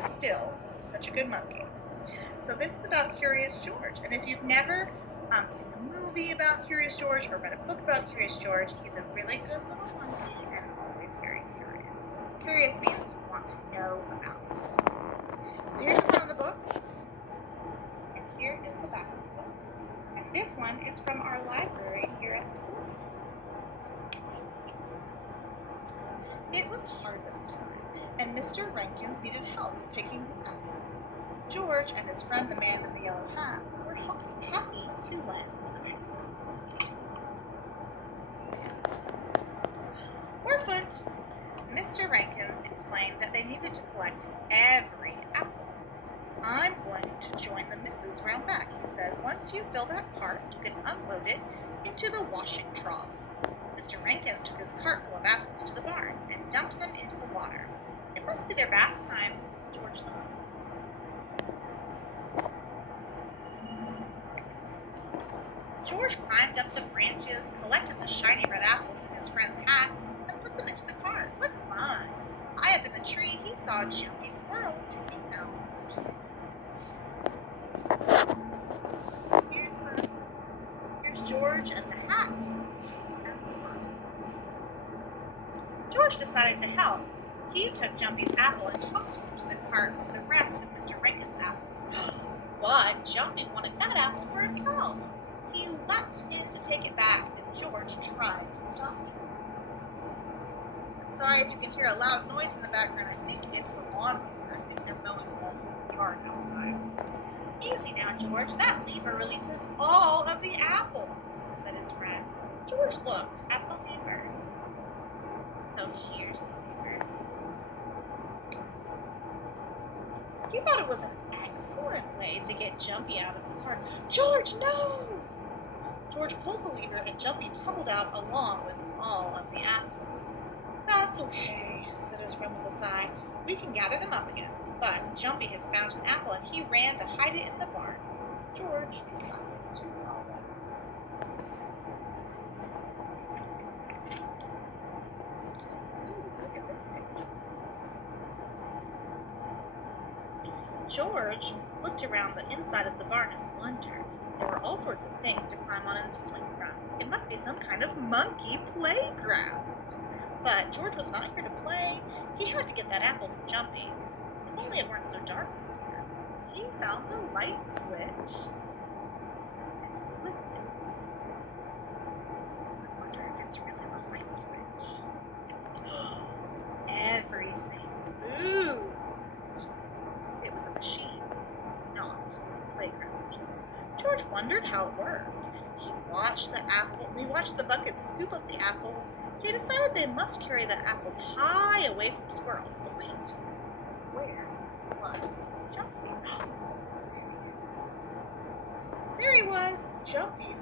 so still, such a good monkey. So this is about Curious George, and if you've never seen a movie about Curious George or read a book about Curious George, he's a really good little monkey and always very curious. Curious means you want to know about something. So here's the front of the book, and here is the back of the book. And this one is from our library here at school. It was harvest time, and Mr. Rankins needed help picking his apples. George and his friend, the man in the yellow hat, were happy to lend a hand. Orfoot! Mr. Rankin explained that they needed to collect every apple. I'm going to join the missus round back, he said. Once you fill that cart, you can unload it into the washing trough. Mr. Rankins took his cart full of apples to the barn and dumped them into the water. It must be their bath time, George thought. George climbed up the branches, collected the shiny red apples in his friend's hat, and put them into the cart. What fun! High up in the tree, he saw Jumpy Squirrel picking apples. Here's George and the hat and the squirrel. George decided to help. He took Jumpy's apple and tossed it into the cart with the rest of Mr. Rankin's apples. But Jumpy wanted that apple for himself. He leapt in to take it back, and George tried to stop him. I'm sorry if you can hear a loud noise in the background. I think it's the lawnmower. I think they're mowing the yard outside. Easy now, George. That lever releases all of the apples, said his friend. George looked at the lever. So here's the lever. He thought it was an excellent way to get Jumpy out of the cart. George, no! George pulled the lever and Jumpy tumbled out along with all of the apples. That's okay, said his friend with a sigh. We can gather them up again. But Jumpy had found an apple and he ran to hide it in the barn. George decided to follow. Look at this picture. George looked around the inside of the barn and wondered. There were all sorts of things to climb on and to swing from. It must be some kind of monkey playground. But George was not here to play. He had to get that apple from Jumpy. If only it weren't so dark in here. He found the light switch and flipped it. I wonder if it's really the light switch. Everything moved. It was a machine, not a playground. George wondered how it worked. He watched the bucket scoop up the apples. He decided they must carry the apples high away from squirrels. But wait, where was Jumpy? There he was, Jumpy